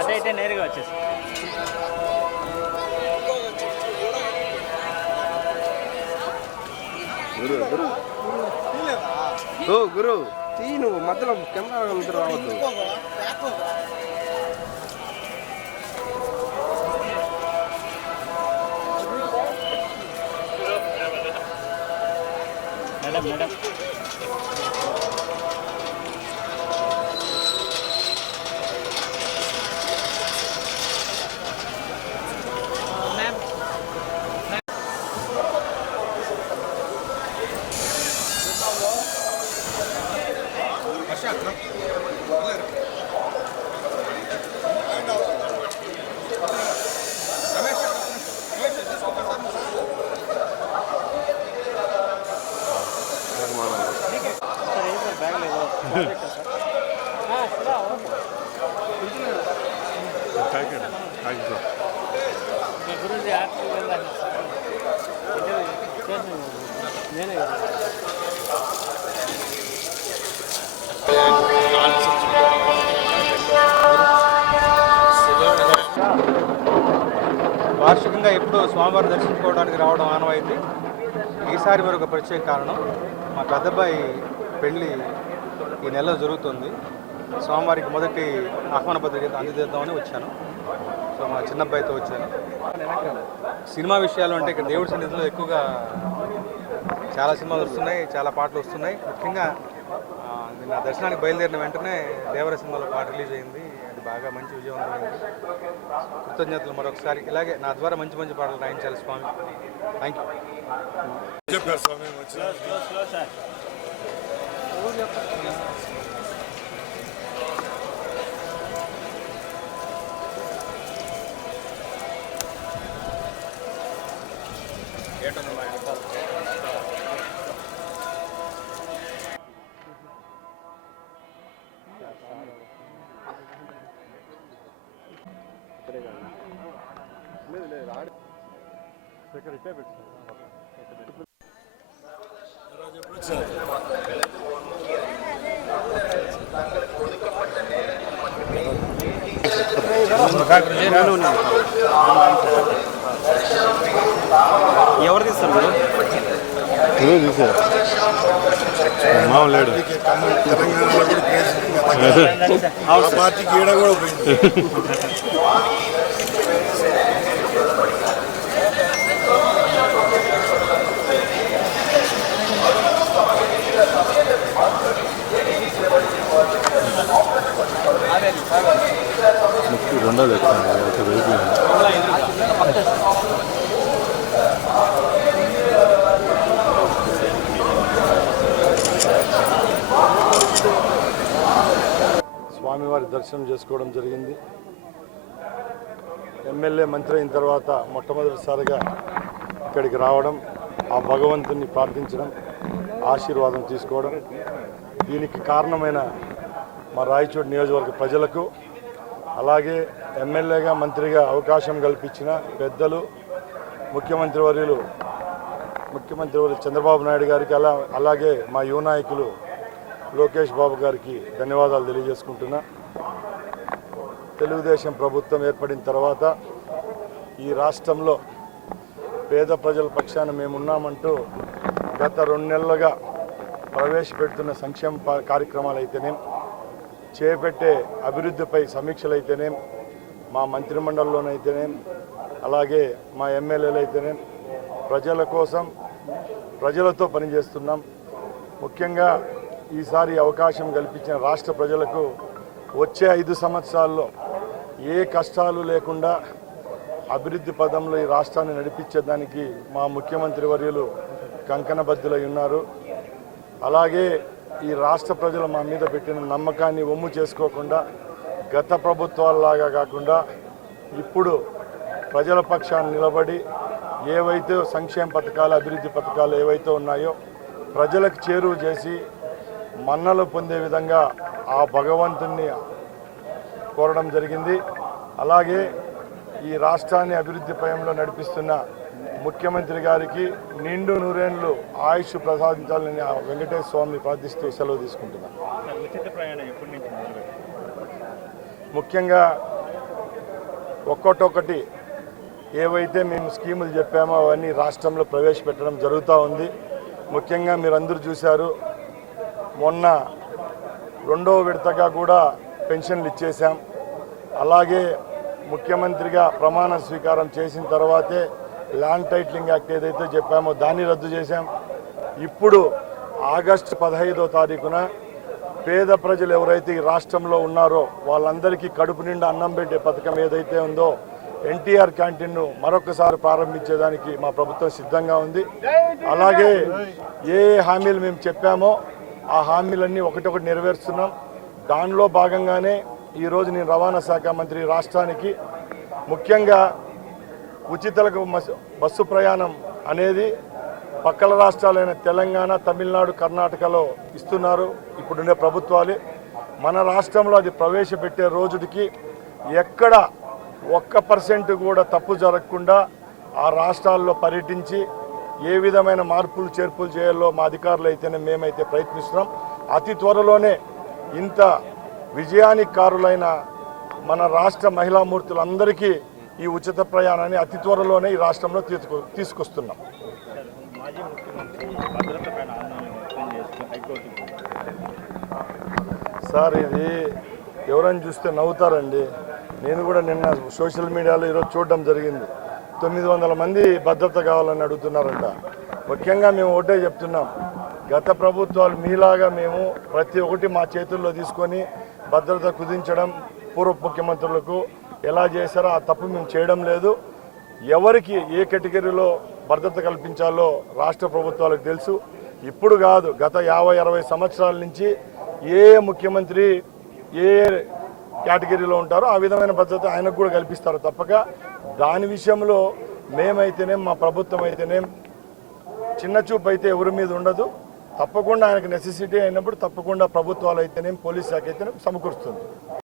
అదైతే నేరుగా వచ్చేసి గురు తీ నువ్వు మధ్యలో కెమెరా రావద్దు. మేడం మేడం గురించి నేనే వార్షికంగా ఎప్పుడూ స్వామివారిని దర్శించుకోవడానికి రావడం ఆనవాయింది. ఈసారి మరొక ప్రత్యేక కారణం, మా పెద్దబ్బాయి పెళ్ళి ఈ నెలలో జరుగుతుంది. స్వామివారికి మొదటి ఆహ్వాన పత్రిక అందజేద్దామని వచ్చాను. సో మా చిన్నబ్బాయితో వచ్చాను. సినిమా విషయాలు అంటే ఇక్కడ దేవుడి సన్నిధిలో ఎక్కువగా చాలా సినిమాలు వస్తున్నాయి, చాలా పాటలు వస్తున్నాయి. ముఖ్యంగా నా దర్శనానికి బయలుదేరిన వెంటనే దేవర సినిమాలో పాట రిలీజ్ అయింది. అది బాగా మంచి విజయవంతమైంది. కృతజ్ఞతలు మరొకసారి. ఇలాగే నా ద్వారా మంచి మంచి పాటలు రాయించాలి స్వామి. Thank you. ఎవరు తీస్తారు మామూలేడు పార్టీకి ఈడ కూడా రెండోది స్వామివారి దర్శనం చేసుకోవడం జరిగింది. ఎమ్మెల్యే మంత్రి అయిన తర్వాత మొట్టమొదటిసారిగా ఇక్కడికి రావడం, ఆ భగవంతుని ప్రార్థించడం, ఆశీర్వాదం తీసుకోవడం, దీనికి కారణమైన మా రాయచోటి నియోజకవర్గ ప్రజలకు, అలాగే ఎమ్మెల్యేగా మంత్రిగా అవకాశం కల్పించిన పెద్దలు ముఖ్యమంత్రి వర్యులు చంద్రబాబు నాయుడు గారికి, అలాగే మా యువ నాయకులు లోకేష్ బాబు గారికి ధన్యవాదాలు తెలియజేసుకుంటున్నా. తెలుగుదేశం ప్రభుత్వం ఏర్పడిన తర్వాత ఈ రాష్ట్రంలో పేద ప్రజల పక్షాన మేమున్నామంటూ గత 2 నెలలుగా ప్రవేశపెడుతున్న సంక్షేమ కార్యక్రమాలు అయితేనేం, చేపట్టే అభివృద్ధిపై సమీక్షలు అయితేనేం, మా మంత్రిమండలిలోనైతేనేం, అలాగే మా ఎమ్మెల్యేలు అయితేనేం ప్రజల కోసం ప్రజలతో పనిచేస్తున్నాం. ముఖ్యంగా ఈసారి అవకాశం కల్పించిన రాష్ట్ర ప్రజలకు వచ్చే 5 సంవత్సరాల్లో ఏ కష్టాలు లేకుండా అభివృద్ధి పదంలో ఈ రాష్ట్రాన్ని నడిపించేదానికి మా ముఖ్యమంత్రి వర్యులు కంకణబద్ధులై ఉన్నారు. అలాగే ఈ రాష్ట్ర ప్రజలు మా మీద పెట్టిన నమ్మకాన్ని ఒమ్ము చేసుకోకుండా గత ప్రభుత్వాలలాగా కాకుండా ఇప్పుడు ప్రజల పక్షాన్ని నిలబడి ఏవైతే సంక్షేమ పథకాలు, అభివృద్ధి పథకాలు ఏవైతే ఉన్నాయో ప్రజలకు చేరువ చేసి మన్నలు పొందే విధంగా ఆ భగవంతుణ్ణి కోరడం జరిగింది. అలాగే ఈ రాష్ట్రాన్ని అభివృద్ధి పయంలో నడిపిస్తున్న ముఖ్యమంత్రి గారికి నిండు నూరేండ్లు ఆయుష్ ప్రసాదించాలని ఆ వెంకటేశ్వర స్వామిని ప్రార్థిస్తూ సెలవు తీసుకుంటున్నాను. ఉచిత ప్రయాణం ఎప్పటి నుంచి మొదలుపెట్టారు? ముఖ్యంగా ఒక్కొక్కటి ఏవైతే మేము స్కీములు చెప్పామో అవన్నీ రాష్ట్రంలో ప్రవేశపెట్టడం జరుగుతూ ఉంది. ముఖ్యంగా మీరందరూ చూశారు, మొన్న 2వ విడతగా కూడా పెన్షన్లు ఇచ్చేసాం. అలాగే ముఖ్యమంత్రిగా ప్రమాణ స్వీకారం చేసిన తర్వాతే ల్యాండ్ టైటిలింగ్ యాక్ట్ ఏదైతే చెప్పామో దాన్ని రద్దు చేశాం. ఇప్పుడు ఆగస్టు 15వ తారీఖున పేద ప్రజలు ఎవరైతే ఈ రాష్ట్రంలో ఉన్నారో వాళ్ళందరికీ కడుపు నిండా అన్నం పెట్టే పథకం ఏదైతే ఉందో ఎన్టీఆర్ క్యాంటీన్ను మరొకసారి ప్రారంభించేదానికి మా ప్రభుత్వం సిద్ధంగా ఉంది. అలాగే ఏ హామీలు మేము చెప్పామో ఆ హామీలన్నీ ఒకటొకటి నెరవేరుస్తున్నాం. దానిలో భాగంగానే ఈరోజు నేను రవాణా శాఖ మంత్రి రాష్ట్రానికి ముఖ్యంగా ఉచితలకు బస్సు ప్రయాణం అనేది పక్కల రాష్ట్రాలైన తెలంగాణ, తమిళనాడు, కర్ణాటకలో ఇస్తున్నారు ఇప్పుడుండే ప్రభుత్వాలు. మన రాష్ట్రంలో అది ప్రవేశపెట్టే రోజుకి ఎక్కడ 1% కూడా తప్పు జరగకుండా ఆ రాష్ట్రాల్లో పర్యటించి ఏ విధమైన మార్పులు చేర్పులు చేయాలో మా అధికారులు అయితేనే మేమైతే ప్రయత్నిస్తున్నాం. అతి త్వరలోనే ఇంత విజయానికి కారులైన మన రాష్ట్ర మహిళామూర్తులందరికీ ఈ ఉచిత ప్రయాణాన్ని అతి త్వరలోనే ఈ రాష్ట్రంలో తీసుకొస్తున్నాం. మాజీ ముఖ్యమంత్రి భద్రత పైన ఆందోళన వ్యక్తం చేస్తూ హైకోర్టుకు సార్ ఇది ఎవరైనా చూస్తే నవ్వుతారండి. నేను కూడా నిన్న సోషల్ మీడియాలో ఈరోజు చూడడం జరిగింది. 900 మంది భద్రత కావాలని అడుగుతున్నారంట. ముఖ్యంగా మేము ఒకటే చెప్తున్నాం, గత ప్రభుత్వాలు మీలాగా మేము ప్రతి ఒక్కటి మా చేతుల్లో తీసుకొని భద్రత కుదించడం పూర్వ ముఖ్యమంత్రులకు ఎలా చేశారో ఆ తప్పు మేము చేయడం లేదు. ఎవరికి ఏ కేటగిరీలో భద్రత కల్పించాలో రాష్ట్ర ప్రభుత్వాలకు తెలుసు. ఇప్పుడు కాదు, గత 50-60 సంవత్సరాల నుంచి ఏ ముఖ్యమంత్రి ఏ కేటగిరీలో ఉంటారో ఆ విధమైన భద్రత ఆయనకు కూడా కల్పిస్తారు తప్పక. దాని విషయంలో మేమైతేనేం మా ప్రభుత్వం అయితేనేం చిన్న చూపు అయితే ఎవరి మీద ఉండదు. తప్పకుండా ఆయనకు నెసెసిటీ అయినప్పుడు తప్పకుండా ప్రభుత్వాలు అయితేనేం పోలీస్ శాఖ అయితేనేం సమకూరుస్తుంది.